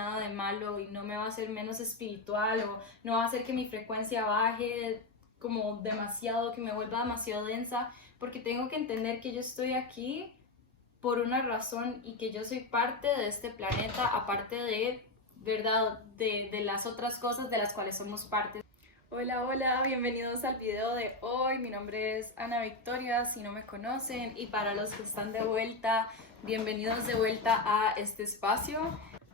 nada de malo y no me va a hacer menos espiritual o no va a hacer que mi frecuencia baje como demasiado, que me vuelva demasiado densa, porque tengo que entender que yo estoy aquí por una razón y que yo soy parte de este planeta, aparte de, ¿verdad?, de las otras cosas de las cuales somos parte. Hola, hola, bienvenidos al video de hoy. Mi nombre es Ana Victoria, si no me conocen, y para los que están de vuelta, bienvenidos de vuelta a este espacio.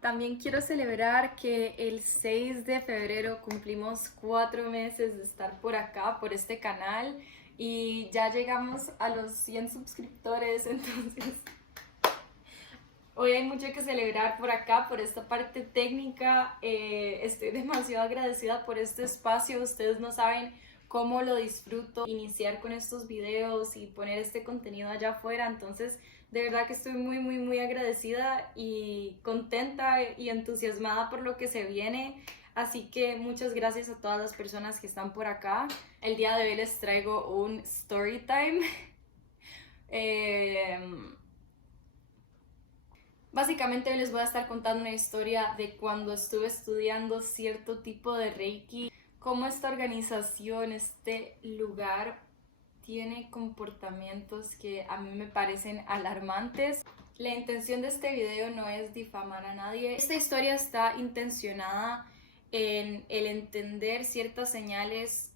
También quiero celebrar que el 6 de febrero cumplimos 4 meses de estar por acá, por este canal, y ya llegamos a los 100 suscriptores, entonces hoy hay mucho que celebrar por acá, por esta parte técnica. Estoy demasiado agradecida por este espacio. Ustedes no saben cómo lo disfruto iniciar con estos videos y poner este contenido allá afuera. Entonces, de verdad que estoy muy agradecida y contenta y entusiasmada por lo que se viene. Así que muchas gracias a todas las personas que están por acá. El día de hoy les traigo un story time. Básicamente hoy les voy a estar contando una historia de cuando estuve estudiando cierto tipo de Reiki, cómo esta organización, este lugar, tiene comportamientos que a mí me parecen alarmantes. La intención de este video no es difamar a nadie. Esta historia está intencionada en el entender ciertas señales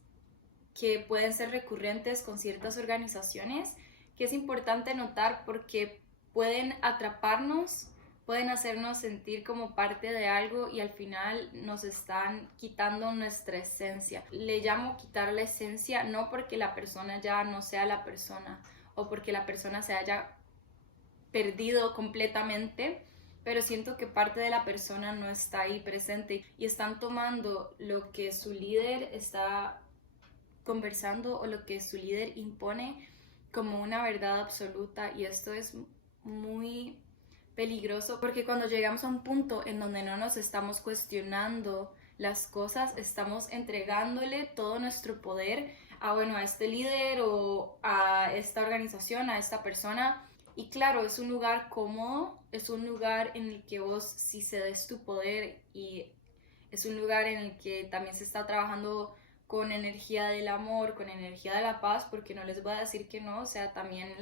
que pueden ser recurrentes con ciertas organizaciones, que es importante notar porque pueden atraparnos, pueden hacernos sentir como parte de algo y al final nos están quitando nuestra esencia. Le llamo quitar la esencia no porque la persona ya no sea la persona o porque la persona se haya perdido completamente, pero siento que parte de la persona no está ahí presente y están tomando lo que su líder está conversando o lo que su líder impone como una verdad absoluta, y esto es muy peligroso porque cuando llegamos a un punto en donde no nos estamos cuestionando las cosas, estamos entregándole todo nuestro poder a este líder o a esta organización, a esta persona. Y claro, es un lugar cómodo, es un lugar en el que vos sí cedes tu poder y es un lugar en el que también se está trabajando con energía del amor, con energía de la paz, porque no les voy a decir que no, o sea, también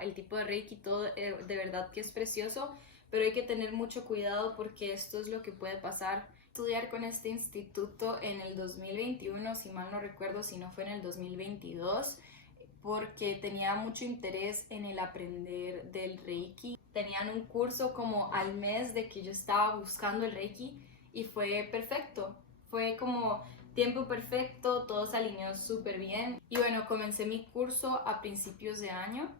el tipo de Reiki, todo de verdad que es precioso, pero hay que tener mucho cuidado porque esto es lo que puede pasar. Estudiar con este instituto en el 2021, si mal no recuerdo, si no fue en el 2022, porque tenía mucho interés en el aprender del Reiki. Tenían un curso como al mes de que yo estaba buscando el Reiki y fue perfecto, fue como tiempo perfecto, todo se alineó súper bien. Y bueno, comencé mi curso a principios de año.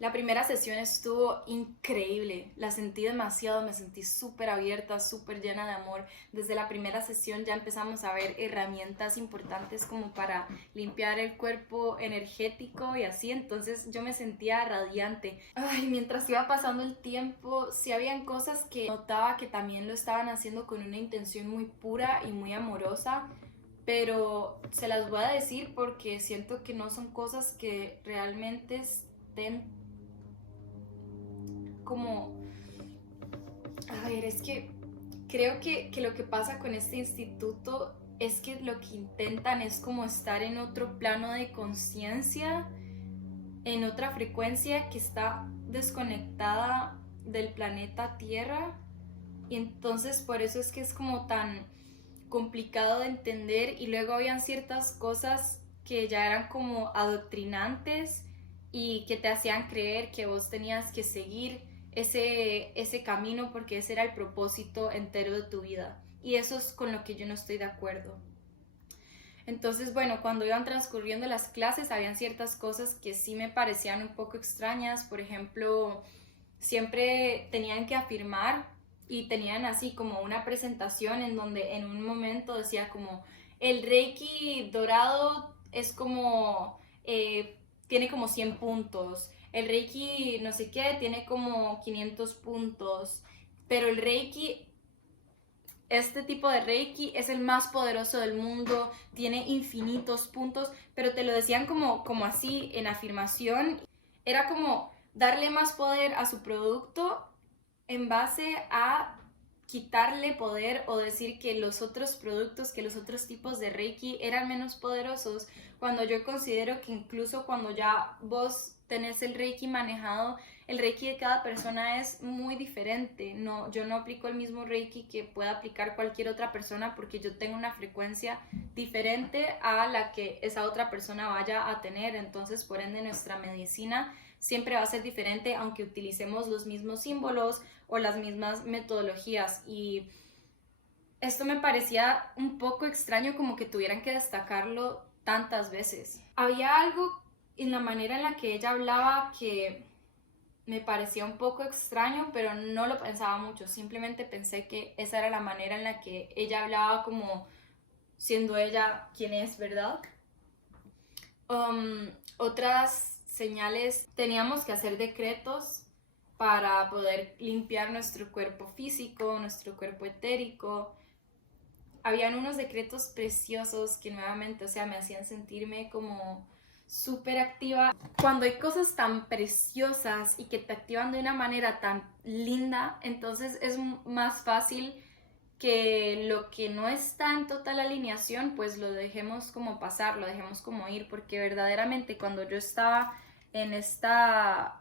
La primera sesión estuvo increíble, la sentí demasiado, me sentí súper abierta, súper llena de amor. Desde la primera sesión ya empezamos a ver herramientas importantes como para limpiar el cuerpo energético y así, entonces yo me sentía radiante. Ay, mientras iba pasando el tiempo, sí habían cosas que notaba que también lo estaban haciendo con una intención muy pura y muy amorosa, pero se las voy a decir porque siento que no son cosas que realmente estén como, a ver, es que creo que lo que pasa con este instituto es que lo que intentan es como estar en otro plano de conciencia, en otra frecuencia que está desconectada del planeta Tierra, y entonces por eso es que es como tan complicado de entender. Y luego habían ciertas cosas que ya eran como adoctrinantes y que te hacían creer que vos tenías que seguir ese camino porque ese era el propósito entero de tu vida, y eso es con lo que yo no estoy de acuerdo. Entonces, bueno, cuando iban transcurriendo las clases, habían ciertas cosas que sí me parecían un poco extrañas. Por ejemplo, siempre tenían que afirmar y tenían así como una presentación en donde en un momento decía como el Reiki dorado es como, tiene como 100 puntos, el Reiki no sé qué tiene como 500 puntos, pero el Reiki, este tipo de Reiki es el más poderoso del mundo, tiene infinitos puntos, pero te lo decían como así en afirmación. Era como darle más poder a su producto en base a quitarle poder o decir que los otros productos, que los otros tipos de Reiki eran menos poderosos, cuando yo considero que incluso cuando ya vos tenés el Reiki manejado, el Reiki de cada persona es muy diferente. No, yo no aplico el mismo Reiki que pueda aplicar cualquier otra persona porque yo tengo una frecuencia diferente a la que esa otra persona vaya a tener. Entonces, por ende, nuestra medicina siempre va a ser diferente aunque utilicemos los mismos símbolos o las mismas metodologías. Y esto me parecía un poco extraño, como que tuvieran que destacarlo tantas veces. Había algo en la manera en la que ella hablaba que me parecía un poco extraño, pero no lo pensaba mucho. Simplemente pensé que esa era la manera en la que ella hablaba, como siendo ella quien es, ¿verdad? Otras señales: teníamos que hacer decretos para poder limpiar nuestro cuerpo físico, nuestro cuerpo etérico. Habían unos decretos preciosos que nuevamente, o sea, me hacían sentirme como súper activa. Cuando hay cosas tan preciosas y que te activan de una manera tan linda, entonces es más fácil que lo que no está en total alineación, pues lo dejemos como pasar, lo dejemos como ir, porque verdaderamente cuando yo estaba en estas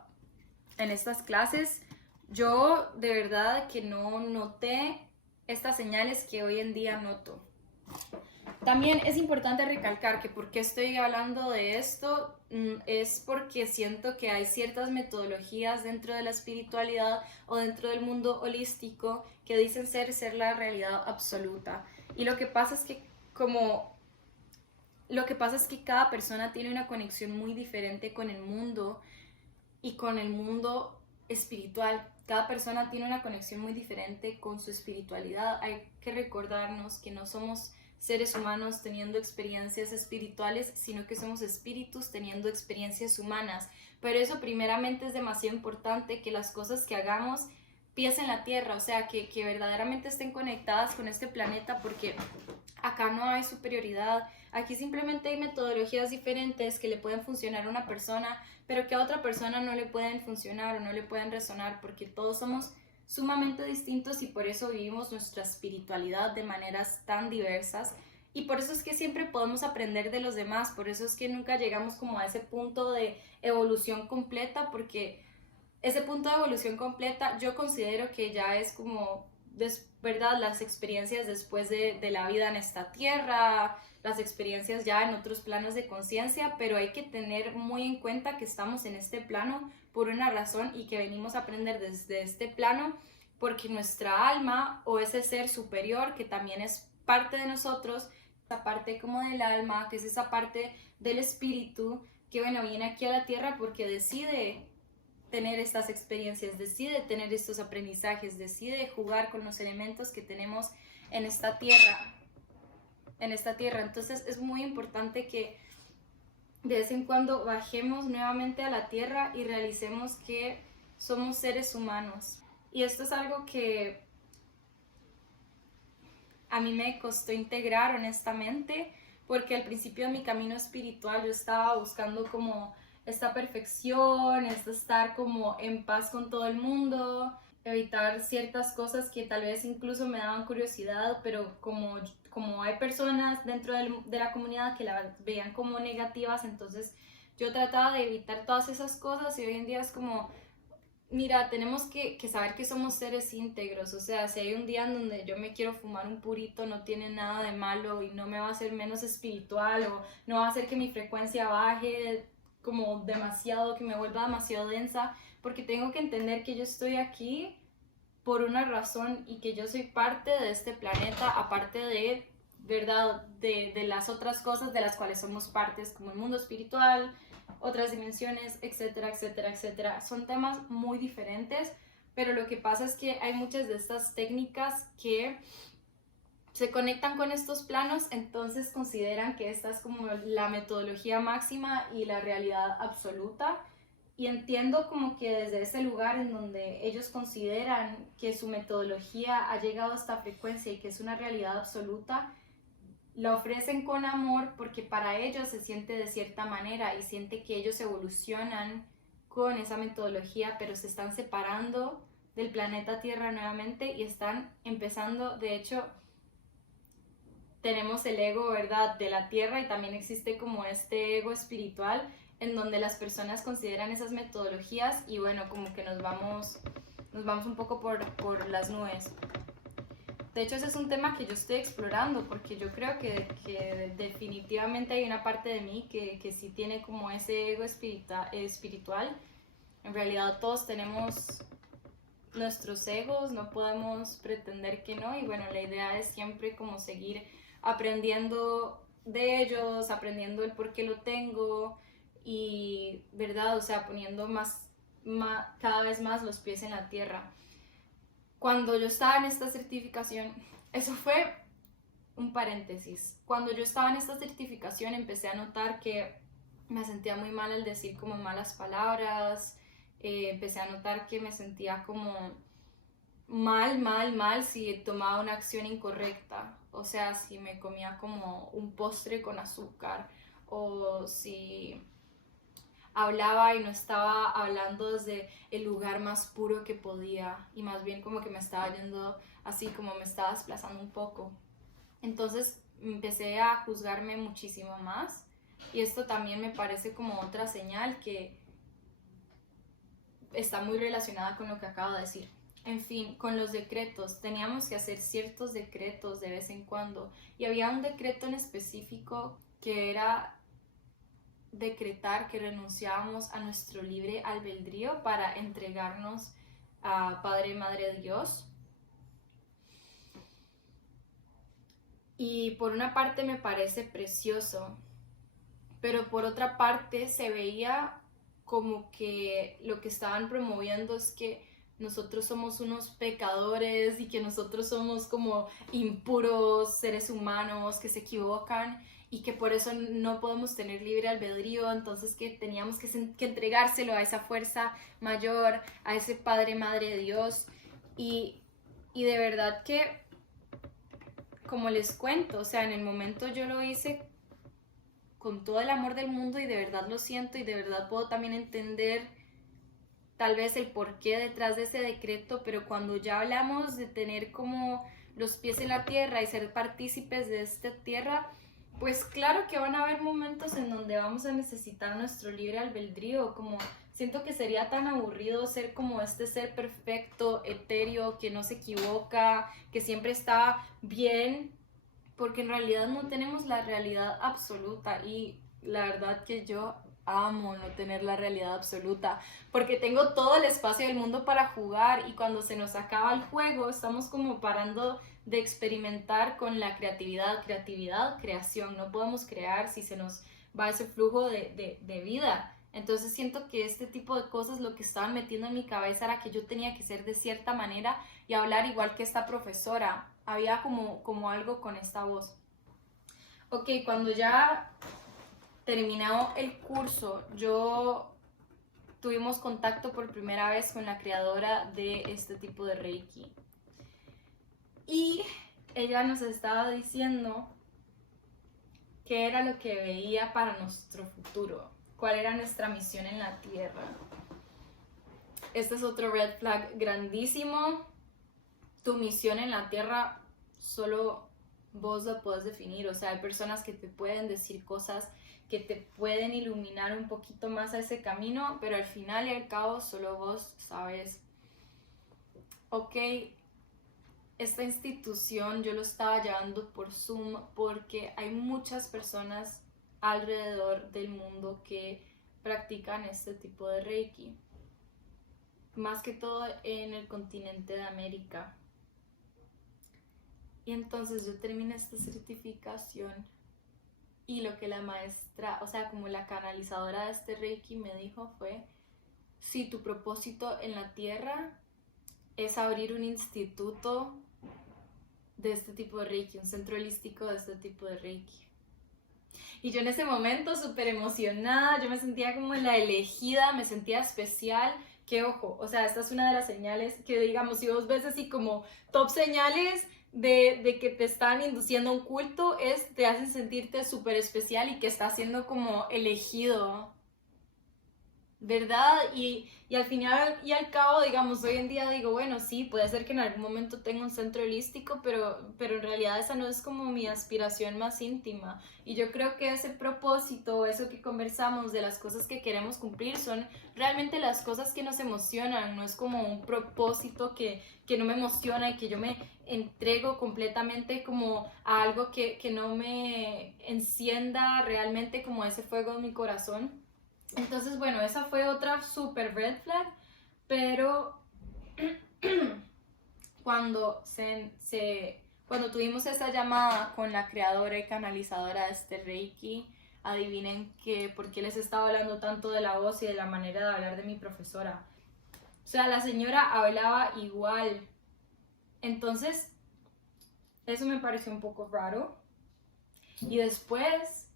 clases, yo de verdad que no noté estas señales que hoy en día noto. También es importante recalcar que por qué estoy hablando de esto es porque siento que hay ciertas metodologías dentro de la espiritualidad o dentro del mundo holístico que dicen ser la realidad absoluta. Y lo que pasa es que cada persona tiene una conexión muy diferente con el mundo y con el mundo espiritual. Cada persona tiene una conexión muy diferente con su espiritualidad. Hay que recordarnos que no somos seres humanos teniendo experiencias espirituales, sino que somos espíritus teniendo experiencias humanas. Pero eso primeramente es demasiado importante, que las cosas que hagamos pies en la tierra, o sea, que verdaderamente estén conectadas con este planeta, porque acá no hay superioridad. Aquí simplemente hay metodologías diferentes que le pueden funcionar a una persona, pero que a otra persona no le pueden funcionar o no le pueden resonar, porque todos somos sumamente distintos y por eso vivimos nuestra espiritualidad de maneras tan diversas. Y por eso es que siempre podemos aprender de los demás, por eso es que nunca llegamos como a ese punto de evolución completa, porque ese punto de evolución completa yo considero que ya es como, ¿verdad? Las experiencias después de la vida en esta tierra, las experiencias ya en otros planos de conciencia, pero hay que tener muy en cuenta que estamos en este plano por una razón y que venimos a aprender desde este plano porque nuestra alma o ese ser superior que también es parte de nosotros, esa parte como del alma, que es esa parte del espíritu, que bueno, viene aquí a la tierra porque decide tener estas experiencias, decide tener estos aprendizajes, decide jugar con los elementos que tenemos en esta tierra. Entonces es muy importante que de vez en cuando bajemos nuevamente a la tierra y realicemos que somos seres humanos. Y esto es algo que a mí me costó integrar, honestamente, porque al principio de mi camino espiritual yo estaba buscando como esta perfección, estar como en paz con todo el mundo, evitar ciertas cosas que tal vez incluso me daban curiosidad, pero como hay personas dentro de la comunidad que la veían como negativas, entonces yo trataba de evitar todas esas cosas y hoy en día es como, mira, tenemos que saber que somos seres íntegros, o sea, si hay un día en donde yo me quiero fumar un purito, no tiene nada de malo y no me va a hacer menos espiritual o no va a hacer que mi frecuencia baje como demasiado, que me vuelva demasiado densa, porque tengo que entender que yo estoy aquí por una razón y que yo soy parte de este planeta, aparte de, ¿verdad?, de las otras cosas de las cuales somos partes, como el mundo espiritual, otras dimensiones, etcétera, etcétera, etcétera. Son temas muy diferentes, pero lo que pasa es que hay muchas de estas técnicas que se conectan con estos planos, entonces consideran que esta es como la metodología máxima y la realidad absoluta. Y entiendo como que desde ese lugar en donde ellos consideran que su metodología ha llegado a esta frecuencia y que es una realidad absoluta, la ofrecen con amor porque para ellos se siente de cierta manera y siente que ellos evolucionan con esa metodología, pero se están separando del planeta Tierra nuevamente y están empezando, de hecho, tenemos el ego, ¿verdad?, de la Tierra y también existe como este ego espiritual en donde las personas consideran esas metodologías y bueno, como que nos vamos un poco por las nubes. De hecho, ese es un tema que yo estoy explorando porque yo creo que definitivamente hay una parte de mí que sí tiene como ese ego espiritual. En realidad todos tenemos nuestros egos, no podemos pretender que no y bueno, la idea es siempre como seguir aprendiendo de ellos, aprendiendo el por qué lo tengo y, ¿verdad? O sea, poniendo cada vez más los pies en la tierra. Cuando yo estaba en esta certificación, eso fue un paréntesis. Cuando yo estaba en esta certificación empecé a notar que me sentía muy mal al decir como malas palabras, empecé a notar que me sentía como mal si tomaba una acción incorrecta. O sea, si me comía como un postre con azúcar o si hablaba y no estaba hablando desde el lugar más puro que podía y más bien como que me estaba yendo así, como me estaba desplazando un poco. Entonces empecé a juzgarme muchísimo más y esto también me parece como otra señal que está muy relacionada con lo que acabo de decir. En fin, con los decretos, teníamos que hacer ciertos decretos de vez en cuando y había un decreto en específico que era decretar que renunciábamos a nuestro libre albedrío para entregarnos a Padre, Madre Dios. Y por una parte me parece precioso, pero por otra parte se veía como que lo que estaban promoviendo es que nosotros somos unos pecadores y que nosotros somos como impuros seres humanos que se equivocan y que por eso no podemos tener libre albedrío, entonces que teníamos que entregárselo a esa fuerza mayor, a ese Padre, Madre Dios y de verdad que, como les cuento, o sea, en el momento yo lo hice con todo el amor del mundo y de verdad lo siento y de verdad puedo también entender tal vez el porqué detrás de ese decreto, pero cuando ya hablamos de tener como los pies en la tierra y ser partícipes de esta tierra, pues claro que van a haber momentos en donde vamos a necesitar nuestro libre albedrío, como siento que sería tan aburrido ser como este ser perfecto, etéreo, que no se equivoca, que siempre está bien, porque en realidad no tenemos la realidad absoluta y la verdad que yo amo no tener la realidad absoluta porque tengo todo el espacio del mundo para jugar y cuando se nos acaba el juego estamos como parando de experimentar con la creatividad, creación, no podemos crear si se nos va ese flujo de vida. Entonces siento que este tipo de cosas lo que estaban metiendo en mi cabeza era que yo tenía que ser de cierta manera y hablar igual que esta profesora. Había como algo con esta voz. Ok, cuando ya terminó el curso, tuvimos contacto por primera vez con la creadora de este tipo de Reiki. Y ella nos estaba diciendo qué era lo que veía para nuestro futuro, cuál era nuestra misión en la Tierra. Este es otro red flag grandísimo. Tu misión en la Tierra solo vos la puedes definir, o sea, hay personas que te pueden decir cosas que te pueden iluminar un poquito más a ese camino, pero al final y al cabo solo vos sabes. Ok, esta institución yo lo estaba llevando por Zoom porque hay muchas personas alrededor del mundo que practican este tipo de Reiki, más que todo en el continente de América. Y entonces yo terminé esta certificación y lo que la maestra, o sea, como la canalizadora de este Reiki me dijo fue, si tu propósito en la tierra es abrir un instituto de este tipo de Reiki, un centro holístico de este tipo de Reiki. Y yo en ese momento súper emocionada, yo me sentía como la elegida, me sentía especial, que ojo, o sea, esta es una de las señales que digamos, si vos ves así como top señales de que te están induciendo a un culto, te hacen sentirte súper especial y que estás siendo como elegido. ¿verdad? Y al final y al cabo, digamos, hoy en día digo, bueno, sí, puede ser que en algún momento tenga un centro holístico, pero en realidad esa no es como mi aspiración más íntima. Y yo creo que ese propósito, eso que conversamos de las cosas que queremos cumplir, son realmente las cosas que nos emocionan, no es como un propósito que no me emociona y que yo me entrego completamente como a algo que no me encienda realmente como ese fuego en mi corazón. Entonces, bueno, esa fue otra super red flag, pero cuando, cuando tuvimos esa llamada con la creadora y canalizadora de este Reiki, adivinen que por qué les estaba hablando tanto de la voz y de la manera de hablar de mi profesora. O sea, la señora hablaba igual. Entonces, eso me pareció un poco raro. Y después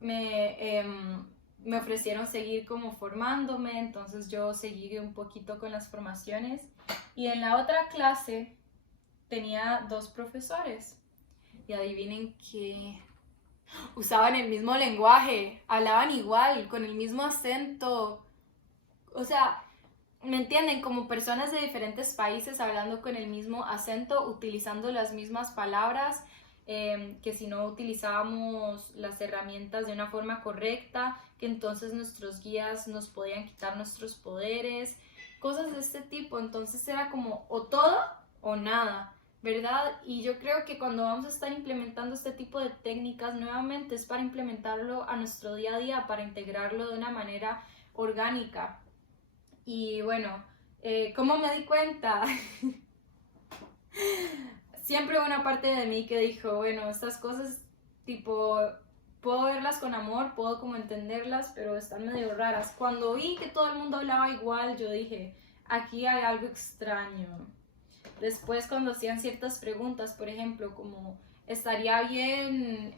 me ofrecieron seguir como formándome, entonces yo seguí un poquito con las formaciones. Y en la otra clase tenía dos profesores. Y adivinen que usaban el mismo lenguaje, hablaban igual, con el mismo acento. O sea, ¿me entienden? Como personas de diferentes países hablando con el mismo acento, utilizando las mismas palabras, que si no utilizábamos las herramientas de una forma correcta, que entonces nuestros guías nos podían quitar nuestros poderes, cosas de este tipo. Entonces era como o todo o nada, ¿verdad? Y yo creo que cuando vamos a estar implementando este tipo de técnicas nuevamente es para implementarlo a nuestro día a día, para integrarlo de una manera orgánica. Y bueno, ¿cómo me di cuenta? Siempre hubo una parte de mí que dijo, bueno, estas cosas, tipo, puedo verlas con amor, puedo como entenderlas, pero están medio raras. Cuando vi que todo el mundo hablaba igual, yo dije, aquí hay algo extraño. Después, cuando hacían ciertas preguntas, por ejemplo, como, ¿estaría bien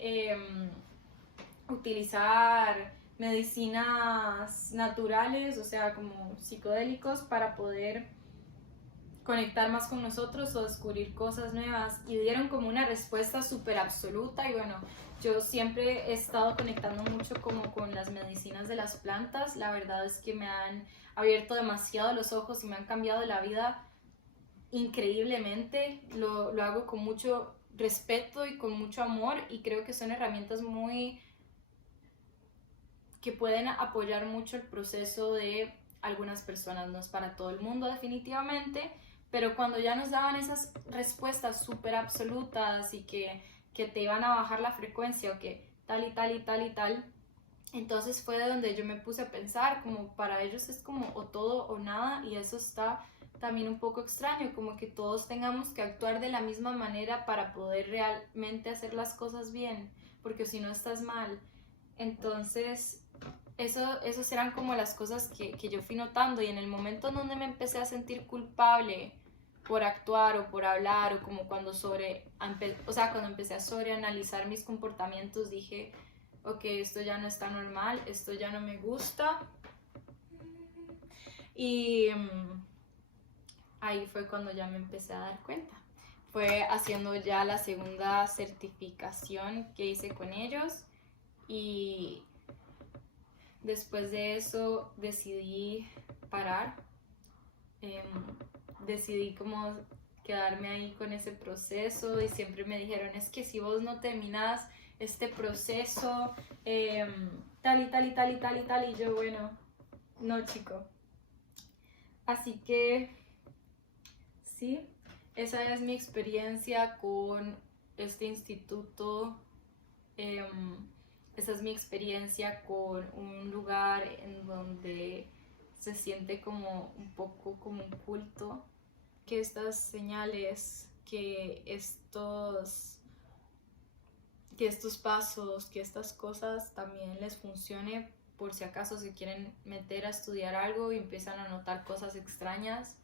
utilizar medicinas naturales, o sea, como psicodélicos, para poder conectar más con nosotros o descubrir cosas nuevas? Y dieron como una respuesta súper absoluta. Y bueno, yo siempre he estado conectando mucho como con las medicinas de las plantas. La verdad es que me han abierto demasiado los ojos y me han cambiado la vida increíblemente. Lo hago con mucho respeto y con mucho amor, y creo que son herramientas muy que pueden apoyar mucho el proceso de algunas personas. No es para todo el mundo definitivamente, pero cuando ya nos daban esas respuestas súper absolutas y que te iban a bajar la frecuencia o que tal y tal y tal y tal, entonces fue de donde yo me puse a pensar, como para ellos es como o todo o nada, y eso está también un poco extraño, como que todos tengamos que actuar de la misma manera para poder realmente hacer las cosas bien, porque si no estás mal. Entonces, esos eran como las cosas que yo fui notando, y en el momento en donde me empecé a sentir culpable por actuar o por hablar, o como cuando cuando empecé a sobreanalizar mis comportamientos, dije, ok, esto ya no está normal, esto ya no me gusta. Y ahí fue cuando ya me empecé a dar cuenta. Fue haciendo ya la segunda certificación que hice con ellos, y después de eso decidí parar. Decidí como quedarme ahí con ese proceso, y siempre me dijeron, es que si vos no terminas este proceso, tal y tal y tal y tal y tal, y yo, bueno, no, chico. Así que sí, esa es mi experiencia con este instituto. Esa es mi experiencia con un lugar en donde se siente como un poco como un culto, que estas señales, que estos pasos, que estas cosas también les funcione por si acaso se quieren meter a estudiar algo y empiezan a notar cosas extrañas,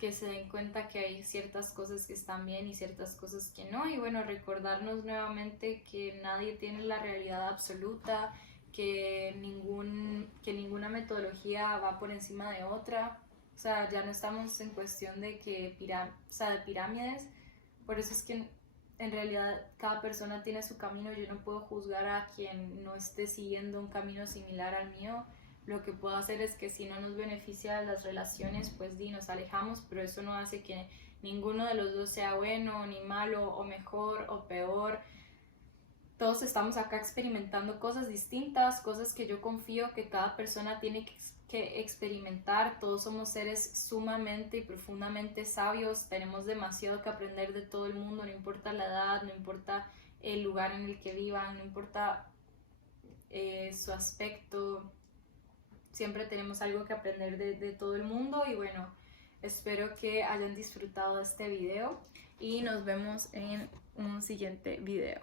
que se den cuenta que hay ciertas cosas que están bien y ciertas cosas que no. Y bueno, recordarnos nuevamente que nadie tiene la realidad absoluta, que ninguna metodología va por encima de otra. O sea, ya no estamos en cuestión de de pirámides. Por eso es que en realidad cada persona tiene su camino. Yo no puedo juzgar a quien no esté siguiendo un camino similar al mío. Lo que puedo hacer es que si no nos beneficia las relaciones, pues nos alejamos, pero eso no hace que ninguno de los dos sea bueno ni malo o mejor o peor. Todos estamos acá experimentando cosas distintas, cosas que yo confío que cada persona tiene que experimentar. Todos somos seres sumamente y profundamente sabios, tenemos demasiado que aprender de todo el mundo, no importa la edad, no importa el lugar en el que vivan, no importa su aspecto, siempre tenemos algo que aprender de todo el mundo. Y bueno, espero que hayan disfrutado de este video y nos vemos en un siguiente video.